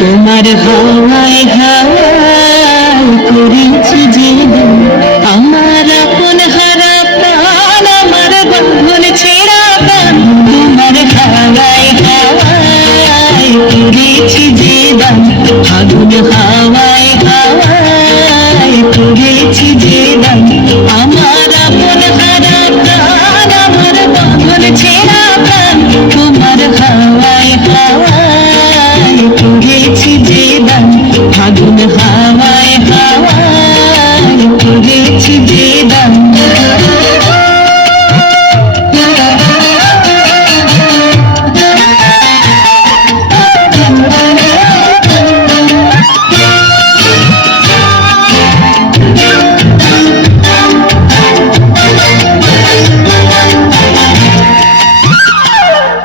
তোমার হাওয়ায় হাওয়ায় করেছি জীবন, আমার আপন হারা প্রাণ, আমার বন্ধন ছেড়া প্রাণ, তোমার হাওয়ায় হাওয়ায় করেছি জীবন, আগুন হাওয়ায় হাওয়ায় করেছি জীবন, আমার আপন হারা প্রাণ, আমার বন্ধন ছেড়া প্রাণ, তোমার হাওয়ায় হাওয়ায় করেছি জীবন, আগুন হাওয়ায় হাওয়ায় করেছি জীবন।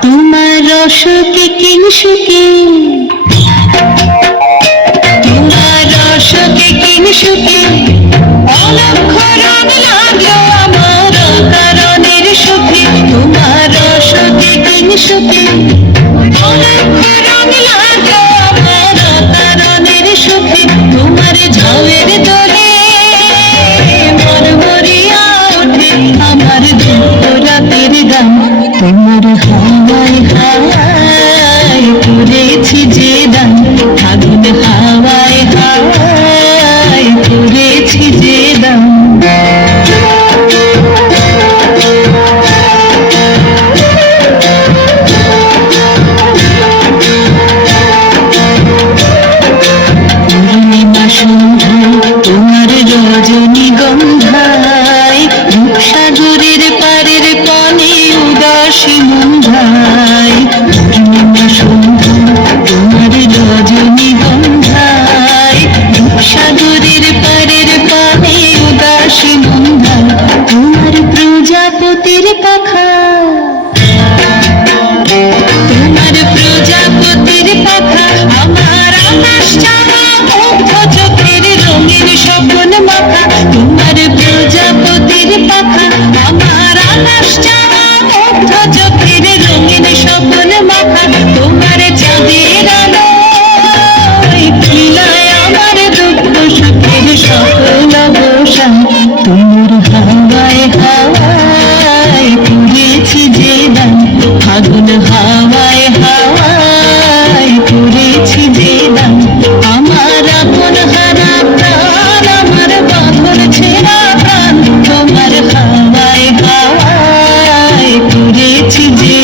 তোমার রসকে কিংসুকে, তোমার রসকে কিংসুকে, অলক্ষ রং লাগলো আমার কারণের সুখে, তোমার রসকে কিংসুকে, অলক্ষ রং লাগলো আমার কারণের সুখে, তোমার ঝাউয়ের দোলে মরমরিয়া ওঠে আমার দুঃখ রাতের গান, তোমার হাওয়ায় হাওয়ায় করেছি যে দান, আগুন হাওয়ায় হাওয়ায় করেছি যে দান। পূর্ণিমা সন্ধ্যায় তোমার রজনীগন্ধায়, রূপসাগরের পারের পানে উদাসী মন্ধায়, পূর্ণিমা সন্ধ্যায় তোমার রজনীগন্ধায়, রূপসাগরের পারের পানে উদাসী মন্ধায়, তোমার প্রজাপতির পাখা, তোমার প্রজাপতির পাখা, আমার আকাশ চাওয়া মুগ্ধ চোখের রঙের স্বপ্ন মাখা, তোমার প্রজাপতির পাখা, আমার আকাশ চাওয়া মুগ্ধ চোখের রঙের স্বপ্ন মাখা, তোমার চাঁদের আলো খিলায় আমার দুঃখ সুখের সকল অবসান, তোমার হাওয়ায় হাওয়ায় করেছি যে দান, আগুন হাওয়ায় হাওয়ায় করেছি যে দান, আমার আপন হারা প্রাণ, আমার বাঁধন ছেঁড়া প্রাণ, তোমার হাওয়ায় হাওয়ায় করেছি যে